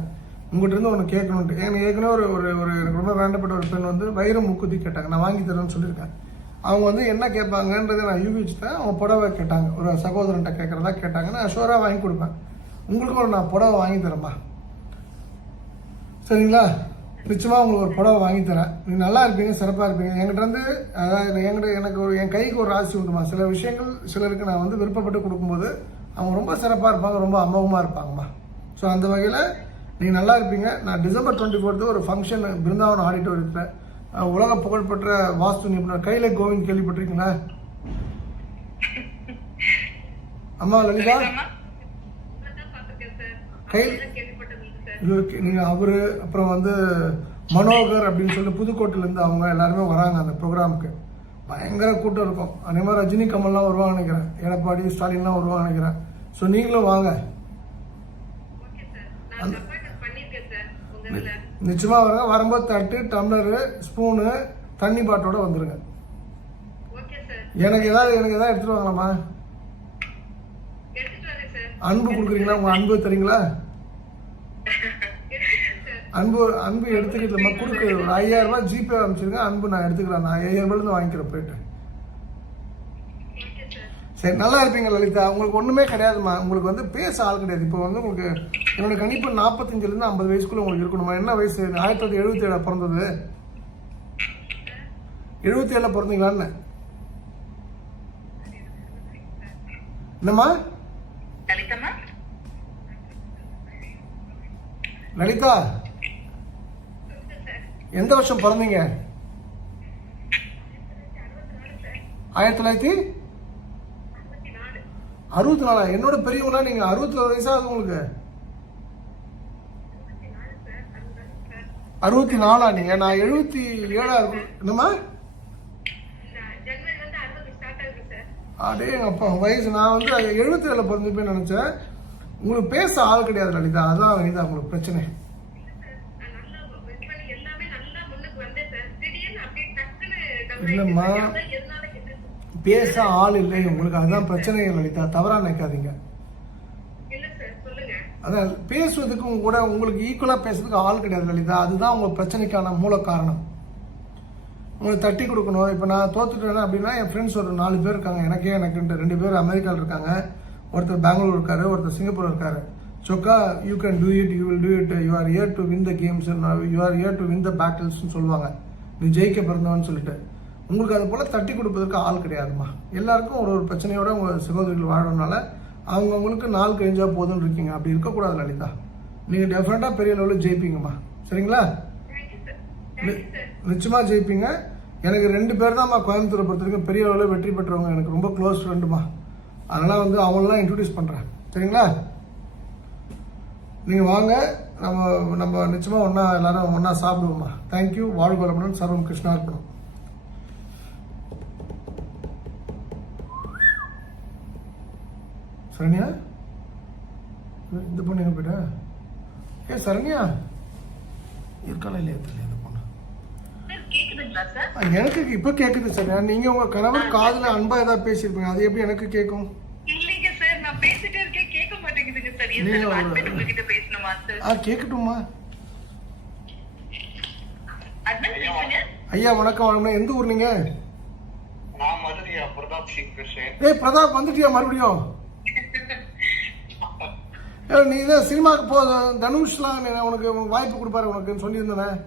உங்கள்கிட்ட இருந்து ஒன்று கேட்கணுன்ட்டு. எனக்கு ஏற்கனவே ஒரு எனக்கு ரொம்ப வேண்டப்பட்ட ஒரு பெண் வந்து வைரம் முக்குத்தி கேட்டாங்க. நான் வாங்கி தரேன்னு சொல்லியிருக்கேன். அவங்க வந்து என்ன கேட்பாங்கன்றதை நான் யூகிச்சுட்டேன். அவங்க புடவை கேட்டாங்க, ஒரு சகோதரன்ட்ட கேட்குறதா கேட்டாங்க. நான் ஷோராக வாங்கி கொடுப்பேன். உங்களுக்கும் நான் புடவை வாங்கி தரேன்ப்பா, சரிங்களா? நிச்சயமாக உங்களுக்கு ஒரு புடவை வாங்கி தரேன். நீங்கள் நல்லா இருப்பீங்க, சிறப்பாக இருப்பீங்க. என்கிட்ட வந்து அதாவது எனக்கு என் கைக்கு ஒரு ராசி உண்டுமா. சில விஷயங்கள் சிலருக்கு நான் வந்து விருப்பப்பட்டு கொடுக்கும்போது அவங்க ரொம்ப சிறப்பாக இருப்பாங்க, ரொம்ப அமோகமாக இருப்பாங்கம்மா. ஸோ அந்த வகையில் நீங்கள் நல்லா இருப்பீங்க. நான் டிசம்பர் 24 ஒரு ஃபங்க்ஷன் பிருந்தாவனம் ஆடிட்டோரியத்தில் உலக புகழ்பெற்ற வாஸ்து நிபுணர் கைலை கோவிந்த் கேள்விப்பட்டிருக்கீங்களா? அம்மா லலிதா, நீங்கள் அவரு, அப்புறம் வந்து மனோகர் அப்படின்னு சொல்லி புதுக்கோட்டையிலேருந்து அவங்க எல்லாருமே வராங்க அந்த ப்ரோக்ராமுக்கு. பயங்கர கூட்டம் இருக்கும். அதே மாதிரி ரஜினி, கமல்லாம் வருவாங்க நினைக்கிறேன், எடப்பாடி, ஸ்டாலின்லாம் வருவாங்க நினைக்கிறேன். ஸோ நீங்களும் வாங்க, நிச்சயமா வருங்க. வரும்போது தட்டு, டம்ளரு, ஸ்பூனு, தண்ணி பாட்டோட வந்துருங்க. எனக்கு ஏதாவது எடுத்துட்டு வாங்கலாமா? அன்பு கொடுக்குறீங்களா? உங்க அன்பு தரீங்களா? அன்பு எடுத்துக்கிட்டு கொடுக்கு. ஒரு 5000 ரூபாய் ஜிபே அனுப்பிச்சிருங்க. அன்பு நான் எடுத்துக்கிறேன். நான் 5000 ரூபாயிலிருந்து வாங்கிக்கிறேன் போயிட்டு. சரி, நல்லா இருப்பீங்க லலிதா. உங்களுக்கு ஒன்றுமே கிடையாதுமா. உங்களுக்கு வந்து பேச ஆள் கிடையாது. இப்போ வந்து உங்களுக்கு என்னோட கணிப்பு 45லேருந்து 50 வயசுக்குள்ள உங்களுக்கு இருக்கணுமா. என்ன வயசு? 1977 பிறந்தது. 77 பிறந்தீங்களான்னு? என்னம்மா லலிதம்மா லலிதா, எந்த வருஷம் பிறந்தீங்க? 1964. என்னோட பெரியவங்களா நீங்க? 64 வயசாகுது உங்களுக்கு? 64 நீங்க? நான் 77 இருக்கும். என்னம்மா? அடே அப்பா வயசு. நான் வந்து 77 பிறந்துப்பேன்னு நினைச்சேன். உங்களுக்கு பேச ஆள் கிடையாது லலிதா, அதான் லலிதா உங்களுக்கு பிரச்சனை. இல்லைம்மா, பேச ஆள் இல்லை உங்களுக்கு, அதுதான் பிரச்சனை லலிதா, தவறா நினைக்காதீங்க. அதான் பேசுவதுக்கு கூட உங்களுக்கு ஈக்குவலா பேசுறதுக்கு ஆள் கிடையாது லலிதா, அதுதான் உங்க பிரச்சனைக்கான மூல காரணம். உங்களுக்கு தட்டி கொடுக்கணும். இப்போ நான் தோத்துட்டேன் அப்படின்னா என் ஃப்ரெண்ட்ஸ் ஒரு 4 பேர் இருக்காங்க, எனக்குன்ட்டு 2 பேர் அமெரிக்காவில் இருக்காங்க, ஒருத்தர் பெங்களூர் இருக்காரு, ஒருத்தர் சிங்கப்பூர் இருக்காரு. சொக்கா you can do it, you will do it, you are here to win the games, you are here to win the பேட்டில்ஸ்னு சொல்லுவாங்க. நீ ஜெயிக்க பிறந்தவன்னு சொல்லிட்டு உங்களுக்கு அது போல் தட்டி கொடுப்பதற்கு ஆள் கிடையாதுமா. எல்லாருக்கும் ஒரு பிரச்சனையோட உங்கள் சகோதரிகள் வாழறதுனால அவங்கவுங்களுக்கு நாள் கழிஞ்சா போதும்னு இருக்கீங்க. அப்படி இருக்கக்கூடாது லலிதா. நீங்கள் டெஃபினட்டாக பெரிய லெவலில் ஜெயிப்பீங்கம்மா. சரிங்களா? நிச்சயமாக ஜெயிப்பீங்க. எனக்கு 2 பேர் தான்மா கோயம்புத்தூரை பொறுத்த வரைக்கும் பெரிய அளவில் வெற்றி பெற்றவங்க, எனக்கு ரொம்ப க்ளோஸ் ஃப்ரெண்டுமா. அதனால் வந்து அவங்களெலாம் இன்ட்ரடியூஸ் பண்ணுறேன். சரிங்களா? நீங்கள் வாங்க, நம்ம நிச்சயமாக ஒன்றா எல்லாரும் ஒன்றா சாப்பிடுவோம்மா. தேங்க்யூ. வாழ்க வளமுடன். சர்வம் கிருஷ்ணார்ப்பணம். சரண்யா, இந்த பொண்ணு எங்கே போயிட்டா? சரண்யா இருக்காளா இல்லையா தெரியல. இந்த பொண்ணு கேக்குதுங்களா சார்? எனக்கு இப்போ கேட்குது சரண்யா. நீங்கள் உங்கள் கணவர் காதில் அன்பா ஏதாவது பேசியிருப்பீங்க, அது எப்படி எனக்கு கேட்கும்? இல்லைங்க சார், நான் பேசிட்டே இருக்கேன், கேட்க மாட்டேங்குதுங்க சார். உங்ககிட்ட பேசணுமா சார்? கேட்கட்டுமா? அட்மின் பேசுங்க. ஐயா வணக்கம். வணக்கம். எந்த ஊர் நீங்க? நான் மதுரையா, பிரதாப் சிங் பேசுறேன். பிரதாப் வந்துட்டியா மறுபடியும்? நீ தான் சினிமாவுக்கு போ, தனுஷ்லாம் உனக்கு வாய்ப்பு கொடுப்பாரு உனக்குன்னு சொல்லியிருந்தேன்.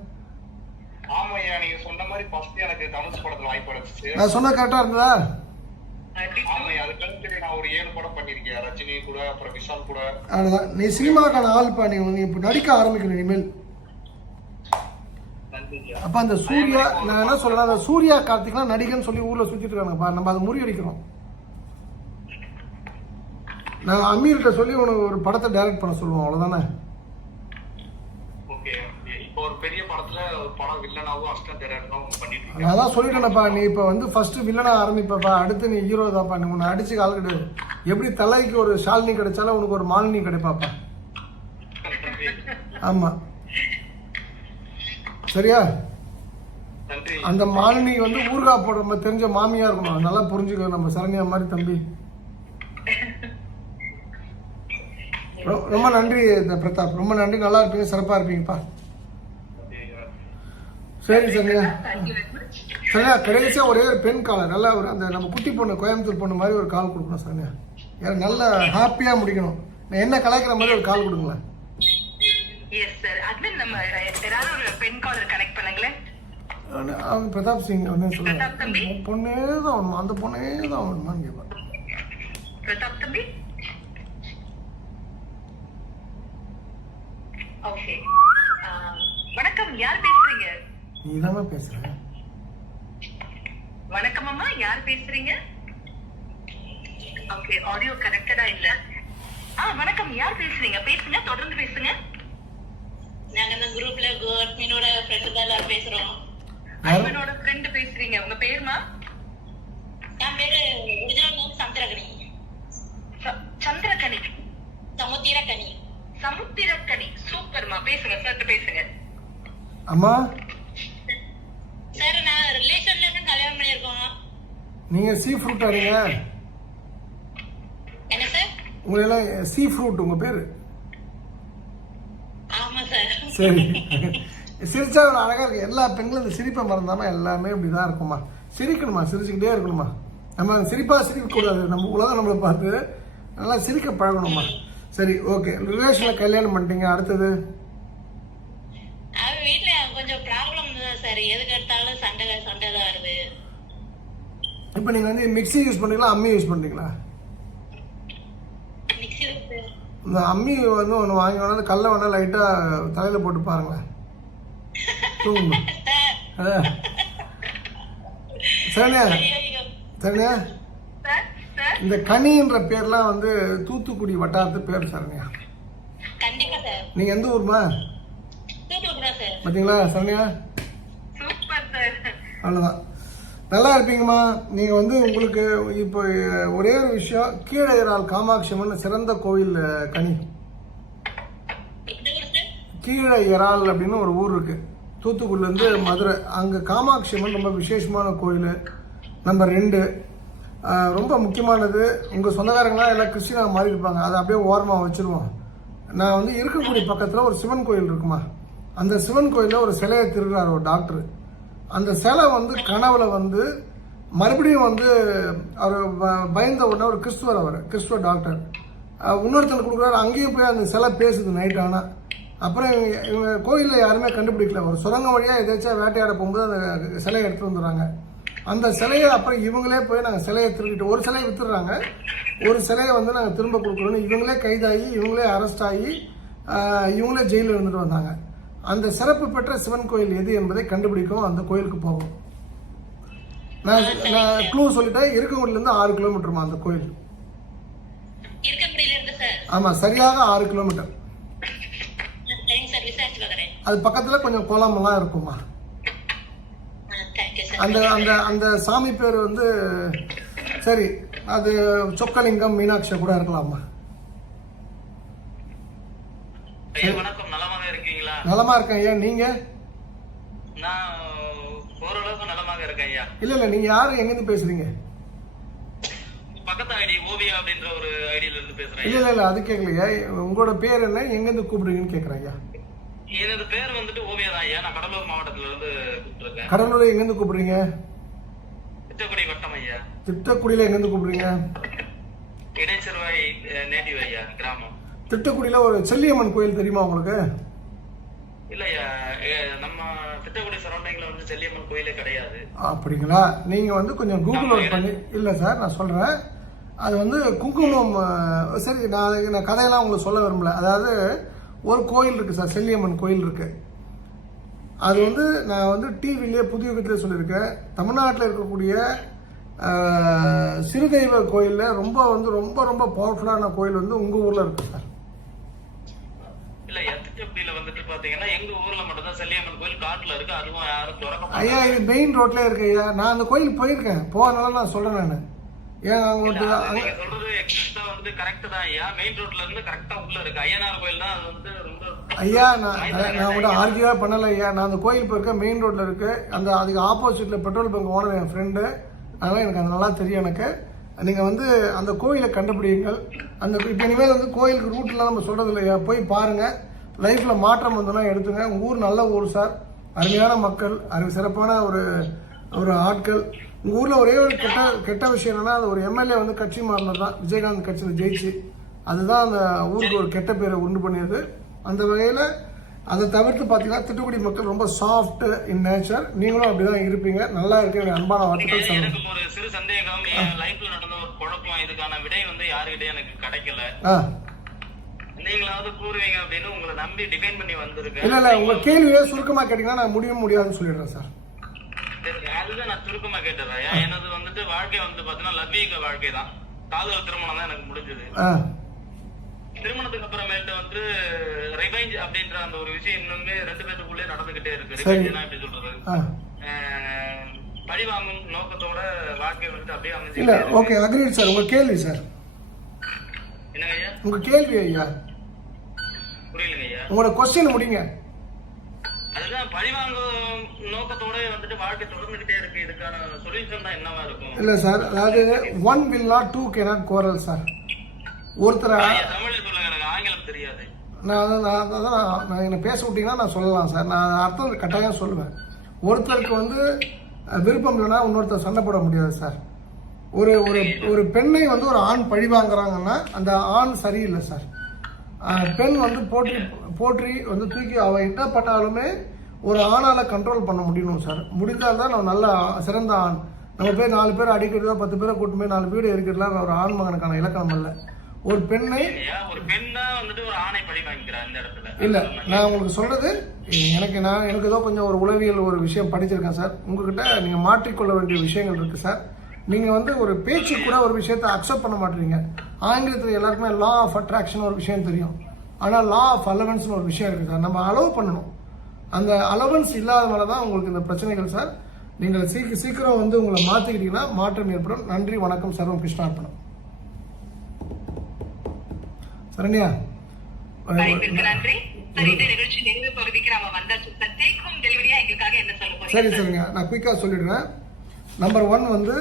ஆமாய்யா, நீங்க சொன்ன மாதிரி ஃபர்ஸ்ட் எனக்கு தனுஷ் படத்துல வாய்ப்பு கிடைச்சிச்சு. நான் சொன்ன கரெக்டா இருந்ததா? ஆமாய்யா, அதுக்கு நான் ஒரு 7 படம் பண்ணிருக்கேன், ரஜினி கூட, அப்புறம் விஷால் கூட. அதுதான் நீ சினிமாக்கான ஆள்ப்பா. நீ இப்போ நடிக்க ஆரம்பிக்கணும் இனிமேல். அப்ப அந்த சூர்யா, நான் என்ன சொல்றேன், அந்த சூர்யா கார்த்திக்லாம் நடிகன்னு சொல்லி ஊர்ல சுத்திட்டு இருக்காங்கப்பா. நம்ம அதை முறியடிக்கிறோம். நான் அமீர்கிட்ட சொல்லி உனக்கு ஒரு படத்தை டைரக்ட் பண்ண சொல்லுவோம், அவ்வளவுதானே? ஓகே, இப்போ ஒரு பெரிய படத்துல ஒரு படம் வில்லனாவும் அசிஸ்டன்ட் டைரக்டரும் பண்ணிட்டு நான் அதான் சொல்லிட்டேனப்பா. நீ இப்போ வந்து ஃபர்ஸ்ட் வில்லனா ஆரம்பிப்பா, அடுத்து நீ ஹீரோ தான்ப்பா. நீ உன்னை அடிச்சு கால் கிடையாது. எப்படி தலைக்கு ஒரு ஷாலினி கிடைச்சாலும் உனக்கு ஒரு மாலினி கிடைப்பாப்பா. ஆமா, சரியா? அந்த மாலினி வந்து ஊறுகாய் போடுற நம்ம தெரிஞ்ச மாமியா இருக்கணும், நல்லா புரிஞ்சுக்க. நம்ம சரண்யா மாதிரி தம்பி. ரொம்ப நன்றி பிரதாப், ரொம்ப நன்றி. நல்லா இருப்பீங்க, சிறப்பா இருப்பீங்கப்பா. சரி சரண்யா. சரண்யா கடைசியா ஒரே ஒரு பெண் காலை, நல்லா ஒரு அந்த நம்ம குட்டி பொண்ணு, கோயம்புத்தூர் பொண்ணு மாதிரி ஒரு கால் கொடுக்கணும் சரண்யா. நல்லா ஹாப்பியா முடிக்கணும். நான் என்ன கலாய்க்கிற மாதிரி ஒரு கால் கொடுங்களேன். Yes sir. அட்மின் நம்ம யாராவது ஒரு பெண் காலர் கனெக்ட் பண்ணுங்களேன். அவங்க பிரதாப் சிங் வந்து பிரதாப் தம்பி. சொல்லுவாங்க, பொண்ணே தான் வேணுமா, அந்த பொண்ணே தான் வேணுமான்னு கேட்பாங்க. பிரதாப் தம்பி. ஓகே, வணக்கம். யார் பேசுறீங்க? நீ தானே பேசுற? வணக்கம் அம்மா, யார் பேசுறீங்க? ஓகே, ஆடியோ கனெக்டடா இல்ல. வணக்கம், யார் பேசுறீங்க? பேசுங்க, தொடர்ந்து பேசுங்க. நாங்க இந்த குரூப்ல அட்மினோட ஃப்ரெண்ட் தான் எல்லாரும் பேசுறோம். அட்மினோட ஃப்ரெண்ட் பேசுறீங்க. உங்க பேருமா? என் பேரு ஒரிஜினல் நேம் சமுத்திரகனி. சந்திரகனி. சமுத்திரகனி. சமுத்திரக்கனி. சூப்பர்மா, பேசுங்க சார், பேசுங்க. அம்மா சார், நான் ரிலேஷன்ல இருந்து கல்யாணம் பண்ணிருக்கோம். நீங்க சீ ஃப்ரூட் ஆறீங்க? என்ன சார்? உங்களை எல்லாம் சீ ஃப்ரூட் உங்க பேரு? ஆமா சார். சரி. சிரிச்சா ஒரு அழகா இருக்கு. எல்லா பெண்களும் இந்த சிரிப்பை மறந்தாம எல்லாமே இப்படிதான் இருக்குமா. சிரிக்கணுமா, சிரிச்சுக்கிட்டே இருக்கணுமா. நம்ம சிரிப்பா சிரிக்க கூடாது. நம்ம உலகம் நம்மளை பார்த்து நல்லா சிரிக்க பழகணுமா. சரி, ஓகே. ரிலேஷன்ல கல்யாணம் பண்ணிட்டீங்க, அடுத்தது? அவன் வீட்டுல கொஞ்சம் ப்ராப்ளம் தான் சார், எதுக்கு எடுத்தாலும் சண்டை தான் வருது. இப்போ நீங்க வந்து மிக்ஸி யூஸ் பண்றீங்களா, அம்மி யூஸ் பண்றீங்களா? இந்த அம்மி வந்து ஒன்று வாங்கி வேணாலும் கல்லை வேணாலும் லைட்டாக தலையில் போட்டு பாருங்களேன், தூங்கும். சரிண்ணா சரிண்ணா. சார் சார் இந்த கனின்ற பேர்லாம் வந்து தூத்துக்குடி வட்டாரத்து பேர் சரண்யா. கண்டிப்பா சார். நீங்கள் எந்த ஊர்மா? தூத்துக்குடி தான் சார். பார்த்தீங்களா சரண்யா? Super sir. அவ்வளோதான், நல்லா இருப்பீங்கம்மா. நீங்கள் வந்து உங்களுக்கு இப்போ ஒரே ஒரு விஷயம், கீழே இறால் காமாட்சி அம்மன் சிறந்த கோவில் கனி. இந்த ஊர் சார். கீழே இறால் அப்படின்னு ஒரு ஊர் இருக்குது தூத்துக்குடிலேருந்து மதுரை. அங்கே காமாட்சி அம்மன் ரொம்ப விசேஷமான கோயில். நம்பர் 2 ரொம்ப முக்கியமானது. உங்கள் சொந்தக்காரங்களாம் எல்லாம் கிறிஸ்டினாக மாறி இருப்பாங்க, அதை அப்படியே ஓரமாக வச்சுருவோம். நான் வந்து இருக்கக்கூடிய பக்கத்தில் ஒரு சிவன் கோயில் இருக்குமா, அந்த சிவன் கோயிலில் ஒரு சிலையை திருடுறார் ஒரு டாக்டர். அந்த சிலை வந்து கனவுல வந்து மறுபடியும் வந்து அவர் பயந்த உடனே ஒரு கிறிஸ்துவர், அவர் கிறிஸ்துவ டாக்டர் இன்னொருத்தர் கொடுக்குறாரு. அங்கேயும் போய் அந்த சிலை பேசுது நைட். ஆனால் அப்புறம் இவங்க கோயிலில் யாருமே கண்டுபிடிக்கல. ஒரு சுரங்க வழியாக எதாச்சும் வேட்டையாட போகும்போது அந்த சிலையை எடுத்து வந்துடுறாங்க. அந்த சிலையை அப்புறம் இவங்களே போய் நாங்கள் சிலையை திருடிட்டு ஒரு சிலையை வித்துடுறாங்க, ஒரு சிலையை வந்து நாங்கள் திரும்ப கொடுக்குறோன்னு இவங்களே கைதாகி இவங்களே அரெஸ்ட் ஆகி இவங்களே ஜெயிலில் இருந்துட்டு வந்தாங்க. அந்த சிறப்பு பெற்ற சிவன் கோயில் எது என்பதை கண்டுபிடிக்கும், அந்த கோயிலுக்கு போகும். நான் க்ளூ சொல்லிட்டேன், இருக்கங்குடியிலேருந்து 6 கிலோமீட்டருமா அந்த கோயில். இருக்கக்குடியில இருந்து சார். ஆமாம், சரியாக 6 கிலோமீட்டர். சரிங்க சார், விசாரிச்சு பார்க்குறேன். அது பக்கத்தில் கொஞ்சம் கோலமெல்லாம் இருக்குமா. Thank you sir. அந்த அந்த அந்த சாமி பேர் வந்து சரி, அது சொக்கலிங்கம் மீனாட்சி கூட இருக்கலாமா. ஐயா வணக்கம், நலமாக இருக்கீங்களா? நலமா இருக்கேன் ஐயா, நீங்க? நான் ஓரளவுக்கு நலமாக இருக்கேன் ஐயா. இல்ல நீங்க யாரு, எங்கிருந்து பேசுறீங்க? பக்கத்து ஐடி ஓவியா அப்படின்ற ஒரு ஐடியில இருந்து பேசுறேன். இல்ல அது கேட்கலையா, உங்களோட பேர் என்ன, எங்கிருந்து கூப்பிடுறீங்கன்னு கேட்குறேன் ஐயா. எனது பேர் வந்துட்டு ஓவியா தான் ஐயா. நான் கடலூர் மாவட்டத்துல இருந்து கூப்பிட்டுருக்கேன். கடலூர் எங்கிருந்து கூப்பிடுறீங்க? திட்டக்குடி வட்டம் ஐயா. திட்டக்குடியில எங்கிருந்து கூப்பிடுறீங்க? இடைச்செருவாய் நேட்டிவ் ஐயா, கிராமம். திட்டக்குடியில ஒரு செல்லியம்மன் கோயில் தெரியுமா உங்களுக்கு? இல்ல ஐயா, நம்ம திட்டக்குடி சரௌண்டிங்ல வந்து செல்லியம்மன் கோயிலே கிடையாது. அப்படிங்களா? நீங்க வந்து கொஞ்சம் கூகுள் ஒர்க் பண்ணி, இல்ல சார் நான் சொல்றேன், அது வந்து குங்குமம். சரி, நான் கதையெல்லாம் உங்களுக்கு சொல்ல விரும்பல. அதாவது ஒரு கோயில் இருக்கு சார், செல்லியம்மன் கோயில் இருக்கு. அது வந்து நான் வந்து டிவிலே புதிய யுகத்திலே சொல்லியிருக்கேன். தமிழ்நாட்டில் இருக்கக்கூடிய சிறுதெய்வ கோயிலில் ரொம்ப வந்து ரொம்ப ரொம்ப பவர்ஃபுல்லான கோயில் வந்து உங்கள் ஊரில் இருக்கு சார். இல்ல திட்டக்குடியில வந்துட்டு பாத்தீங்கன்னா எங்க ஊர்ல மட்டும் தான் செல்லியம்மன் கோயில் காட்டுல இருக்கு. அதுவும் யாரும் திறக்க ஐயா, இது மெயின் ரோட்ல இருக்கு ஐயா. நான் அந்த கோயில் போயிருக்கேன், போனால நான் சொல்றேன். நான் ஏன் நீங்க சொல்றது எக்ஸாக்ட்டா வந்து கரெக்ட் தான் ஐயா. மெயின் ரோட்ல இருந்து கரெக்டா உள்ள இருக்கு ஐயனார் கோயில் தான். அது வந்து ரொம்ப ஐயா, நான் கூட ஆர்கியூவா பண்ணல ஐயா. நான் அந்த கோயில் போயிருக்கேன், மெயின் ரோட்ல இருக்கு. அந்த அதுக்கு ஆப்போசிட்ல பெட்ரோல் பங்க் ஓனர் என் ஃப்ரெண்டு, அதனால எனக்கு அது நல்லா தெரியும் எனக்கு. நீங்க வந்து அந்த கோயிலை கண்டுபிடிங்கள். அந்த இப்போ இனிமேல் வந்து கோயிலுக்கு ரூட்லாம் நம்ம சொல்றது இல்லையா, போய் பாருங்க. லைஃப்ல மாற்றம் வந்தோன்னா எடுத்துங்க. உங்க ஊர் நல்ல ஊர் சார், அருமையான மக்கள், சிறப்பான ஒரு ஆட்கள். உங்க ஊர்ல ஒரே ஒரு கெட்ட விஷயம் என்னன்னா, அது ஒரு எம்எல்ஏ வந்து கட்சி மாறினது தான், விஜயகாந்த் கட்சியில் ஜெயிச்சு. அதுதான் அந்த ஊருக்கு ஒரு கெட்ட பேரை உண்டு பண்ணியது. அந்த வகையில் அதை தவிர்த்து பார்த்தீங்கன்னா திட்டுக்குடி மக்கள் ரொம்ப சாஃப்ட் இன் நேச்சர். நீங்களும் அப்படிதான் இருப்பீங்க. நல்லா இருக்கு, எனக்கு அன்பான வாழ்த்துக்கள் சொல்லுங்க. எனக்கு ஒரு சிறு சந்தேகம், என் லைஃப்ல நடந்த ஒரு குழப்பம், இதுக்கான விடை வந்து யாருக்கிட்டே எனக்கு கிடைக்கல. நீங்களாவது கூறுவீங்க அப்படின்னு உங்களை நம்பி டிபெண்ட் பண்ணி வந்திருக்கேன். இல்ல உங்க கேள்வியே சுருக்கமா கேட்டீங்கன்னா நான் முடியாதுன்னு சொல்லிடுறேன் சார். அதுதான் நான் சுருக்கமா கேட்டுறேன். எனது வந்துட்டு வாழ்க்கை வந்து பாத்தீங்கன்னா லவ்விக வாழ்க்கை தான். காதல் திருமணம் தான் எனக்கு முடிஞ்சது. திருமணத்துக்கு அப்புறமேட்டு வந்து ரிவைஞ்ச் அப்படின்ற அந்த ஒரு விஷயம் இன்னுமே 2 பேருக்குள்ளே நடந்துகிட்டே இருக்கு. ரிவைஞ்ச்னா எப்படி சொல்றது, பழி வாங்கும் நோக்கத்தோட வாழ்க்கை வந்து அப்படியே அமைஞ்சு. இல்ல ஓகே, அக்ரீட் சார். உங்க கேள்வி சார். என்னங்க ஐயா? உங்க கேள்வி ஐயா. புரியலங்க ஐயா. உங்களோட क्वेश्चन முடிங்க. அதுதான் பழி வாங்கும் நோக்கத்தோட வந்துட்டு வாழ்க்கை தொடர்ந்துகிட்டே இருக்கு. இதுக்கான சொல்யூஷன் தான் என்னவா இருக்கும்? இல்ல சார், அதாவது one will not, two cannot quarrel sir. ஒருத்தர் தமிழ்ல சொல்லுங்க, எனக்கு ஆங்கிலம் தெரியாது. நான் என்ன பேச விட்டீங்கன்னா நான் சொல்லலாம் சார். நான் அர்த்தம் கட்டாயம் சொல்லுவேன். ஒருத்தருக்கு வந்து விருப்பம் இல்லைன்னா இன்னொருத்தர் சண்டை போட முடியாது சார். ஒரு பெண்ணை வந்து ஒரு ஆண் பழி வாங்குறாங்கன்னா அந்த ஆண் சரியில்லை சார். பெண் வந்து போற்றி வந்து தூக்கி அவ என்ன பண்ணாலுமே ஒரு ஆணால் கண்ட்ரோல் பண்ண முடியணும் சார். முடிந்தால்தான் நம்ம நல்ல சிறந்த ஆண். நம்ம பேர் 4 பேர் அடிக்கிறதோ 10 பேரை கூட்டு போய் 4 வீடு இருக்கிறதுலாம் ஒரு ஆண் மகனுக்கான இலக்கணம் இல்லை. ஒரு பெண்ணை ஐயா, ஒரு பெண் தான் வந்துட்டு ஒரு ஆணை பழி வாங்கிக்கிறா இந்த இடத்துல. இல்லை, நான் உங்களுக்கு சொல்றது எனக்கு ஏதோ கொஞ்சம் ஒரு உளவியல் ஒரு விஷயம் படிச்சிருக்கேன் சார். உங்ககிட்ட நீங்கள் மாற்றிக்கொள்ள வேண்டிய விஷயங்கள் இருக்குது சார். நீங்கள் வந்து ஒரு பேச்சு கூட ஒரு விஷயத்தை அக்செப்ட் பண்ண மாட்டீங்க. ஆங்கிலத்தில் எல்லாருக்குமே லா ஆஃப் அட்ராக்ஷன் ஒரு விஷயம் தெரியும், ஆனால் லா ஆஃப் அலவன்ஸ்னு ஒரு விஷயம் இருக்குது சார். நம்ம அலோவ் பண்ணணும். அந்த அலவன்ஸ் இல்லாதனால தான் உங்களுக்கு இந்த பிரச்சனைகள் சார். நீங்கள் சீக்கிரம் வந்து உங்களை மாற்றிக்கிட்டீங்கன்னா மாற்றம் ஏற்படும். நன்றி, வணக்கம். சர்வம் கிருஷ்ணார்ப்பணம். சரண்யா, நன்றி சார். இந்த நிகழ்ச்சி நிறைவு பகுதிக்கு நாம வந்தாச்சு சார். டேக் ஹோம் டெலிவரியா எங்களுக்காக என்ன சொல்ல போறீங்க? சரி சரிங்க, நான் குயிக்காக சொல்லிடுறேன். நம்பர் 1 வந்து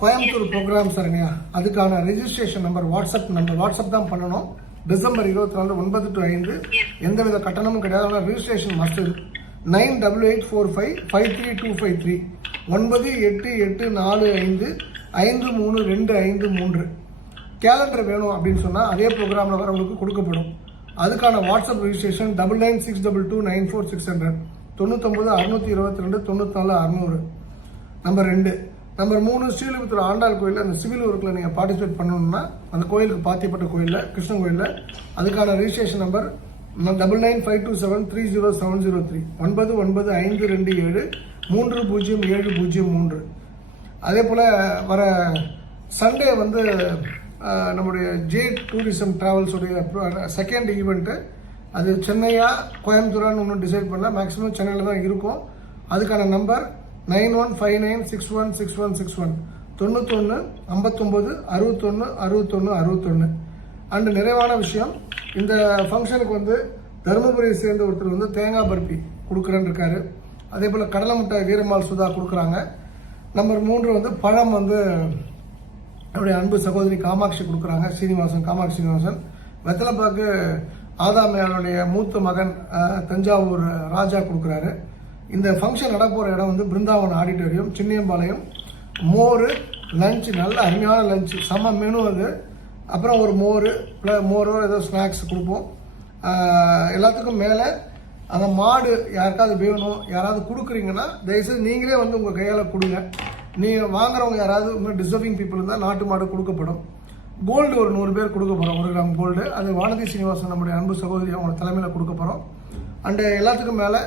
கோயம்புத்தூர் ப்ரோக்ராம் சரண்யா. அதுக்கான ரெஜிஸ்ட்ரேஷன் நம்பர் வாட்ஸ்அப் தான் பண்ணணும். December 24 9 to 5. எந்தவித கட்டணமும் கிடையாது. ஆனால் ரெஜிஸ்ட்ரேஷன் மஸ்ட். 9885532553 9884553253. கேலண்டர் வேணும் அப்படின்னு சொன்னால் அதே ப்ரோக்ராமில் வரவங்களுக்கு கொடுக்கப்படும். அதுக்கான WhatsApp registration 9962294600 99 622 94 600. Number 2. Number 3 Srivilliputhur Andal கோயிலில் அந்த சிவில் ஒர்க்கில் நீங்கள் பார்ட்டிசிபேட் பண்ணணும்னா அந்த கோயிலுக்கு பாத்திப்பட்ட கோயிலில் கிருஷ்ணன் கோயிலில் அதுக்கான ரெஜிஸ்ட்ரேஷன் நம்பர் 9952730703 995227300703. அதே போல் வர சண்டே வந்து நம்முடைய ஜே டூரிசம் டிராவல்ஸுடைய செகண்ட் ஈவெண்ட்டு. அது சென்னையா கோயம்புத்தூரான்னு ஒன்றும் டிசைட் பண்ணல. மேக்ஸிமம் சென்னையில் தான் இருக்கும். அதுக்கான நம்பர் 9159616161 91 59 61 61 61. அண்டு நிறைவான விஷயம், இந்த ஃபங்க்ஷனுக்கு வந்து தருமபுரியை சேர்ந்த ஒருத்தர் வந்து தேங்காய் பர்பி கொடுக்குறேன்னு இருக்காரு. அதே போல் கடலை மிட்டாய் வீரம்மாள் சுதா கொடுக்குறாங்க. நம்பர் 3 வந்து பழம் வந்து என்னுடைய அன்பு சகோதரி காமாட்சி கொடுக்குறாங்க. காமாட்சி சீனிவாசன். வெத்தலைப்பாக்கு ஆதாமையாளுடைய மூத்த மகன் தஞ்சாவூர் ராஜா கொடுக்குறாரு. இந்த ஃபங்க்ஷன் நடப்போகிற இடம் வந்து பிருந்தாவன் ஆடிட்டோரியம், சின்னியம்பாளையம். மோர் லஞ்ச், நல்ல அருமையான லஞ்ச், செம்ம மெனு அது. அப்புறம் ஒரு மோரோ ஏதோ ஸ்நாக்ஸ் கொடுப்போம். எல்லாத்துக்கும் மேலே அந்த மாடு யாருக்காவது வேணும், யாராவது கொடுக்குறீங்கன்னா தயவுசெய்து நீங்களே வந்து உங்கள் கையால் கொடுங்க. நீங்கள் வாங்குறவங்க யாராவது இன்னும் டிசர்விங் பீப்புள் இருந்தால் நாட்டு மாடு கொடுக்கப்படும். கோல்டு ஒரு 100 பேர் கொடுக்க போகிறோம், 1 கிராம் கோல்டு. அது வானதி சீனிவாசன் நம்முடைய அன்பு சகோதரி அவங்களோட தலைமையில் கொடுக்க போகிறோம். அண்டு எல்லாத்துக்கும் மேலே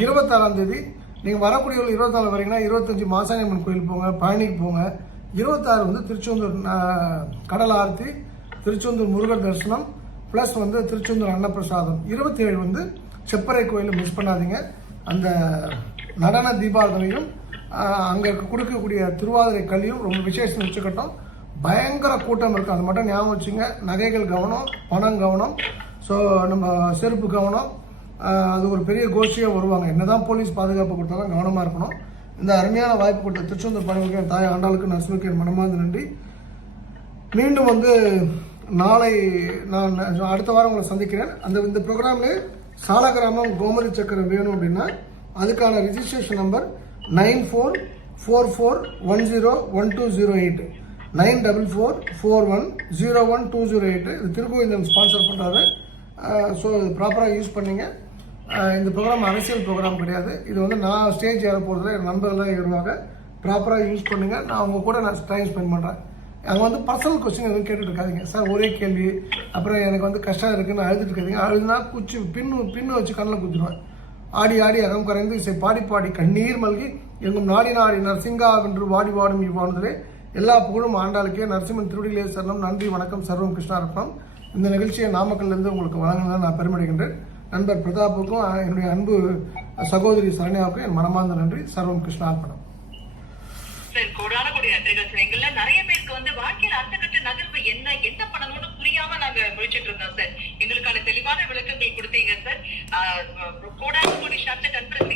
26ஆம் தேதி நீங்கள் வரக்கூடிய 24 வரீங்கன்னா 25 மாசாணியம்மன் கோயில் போங்க, பழனிக்கு போங்க. 26 வந்து திருச்செந்தூர் கடல் ஆர்த்தி, திருச்செந்தூர் முருகர் தரிசனம், ப்ளஸ் வந்து திருச்செந்தூர் அன்னப்பிரசாதம். 27 வந்து செப்பரை கோயிலில் மிஸ் பண்ணாதீங்க. அந்த நடன தீபாவளியும் அங்கே கொடுக்கக்கூடிய திருவாதிரை களியும் ரொம்ப விசேஷம் வச்சுக்கட்டும். பயங்கர கூட்டம் இருக்குது, அது மட்டும் ஞாபகம் வச்சுங்க. நகைகள் கவனம், பணம் கவனம், ஸோ நம்ம செருப்பு கவனம். அது ஒரு பெரிய கோஷ்டியாக வருவாங்க. என்னதான் போலீஸ் பாதுகாப்பு கொடுத்தாலும் கவனமாக இருக்கணும். இந்த அருமையான வாய்ப்பு கொடுத்த திருச்செந்தூர் பணிமுக தாய் ஆண்டாளுக்கு நரசிம்மருக்கு என் மனமார்ந்த நன்றி. மீண்டும் வந்து நாளை நான் அடுத்த வாரம் உங்களை சந்திக்கிறேன். இந்த ப்ரோக்ராமில் சாலகிராமம் கோமதி சக்கரம் வேணும் அப்படின்னா அதுக்கான ரிஜிஸ்ட்ரேஷன் நம்பர் 9444101208 9441011208. இது திருக்கோவிந்தன் ஸ்பான்சர் பண்ணுறாரு. ஸோ இது ப்ராப்பராக யூஸ் பண்ணிங்க. இந்த ப்ரோக்ராம் அரசியல் ப்ரோக்ராம் கிடையாது. இது வந்து நான் ஸ்டேஜ் ஏற போகிறதுல என் நண்பர்கள்லாம் ஏறுவாங்க. ப்ராப்பராக யூஸ் பண்ணுங்கள். நான் அவங்க கூட நான் டைம் ஸ்பெண்ட் பண்ணுறேன். அங்கே வந்து பர்சனல் கொஸ்டின் எதுவும் கேட்டுட்டு இருக்காதிங்க சார். ஒரே கேள்வி, அப்புறம் எனக்கு வந்து கஷ்டம் இருக்குன்னு அழுதுட்டு இருக்காதிங்க. அழுதுனா குச்சி பின்னு வச்சு கண்ணில் குத்திடுவேன். ஆடி ஆடி அகம் கரைந்து இசை பாடி பாடி கண்ணீர் மல்கி எங்கும் நாடி நாடி நரசிங்கா வென்று வாடி வாடும் இவ்வானதிலே எல்லா புகழும் ஆண்டாளுக்கே. நரசிம்மன் திருவடிகளே சரணம். நன்றி, வணக்கம். சர்வம் கிருஷ்ணார்ப்பணம். இந்த நிகழ்ச்சியை நாமக்கல்லேருந்து உங்களுக்கு வழங்கினதான் நான் பெருமடைகின்றேன். நண்பர் பிரதாப்புக்கும் என்னுடைய அன்பு சகோதரி சரண்யாவுக்கும் என் மனமார்ந்த நன்றி. சர்வம் கிருஷ்ணார்ப்பணம். கோடான கோடி நன்றிகள் சார். எங்கள்ல நிறைய பேருக்கு வந்து வாழ்க்கையில அடுத்த கட்ட நகர்வு என்ன பண்ணணும்னு புரியாம நாங்க முழிச்சிட்டு இருந்தோம் சார். எங்களுக்கான தெளிவான விளக்கங்கள் கொடுத்தீங்க சார். கோடான கோடி ஷார்ட் கன்ஃபரன்ஸ்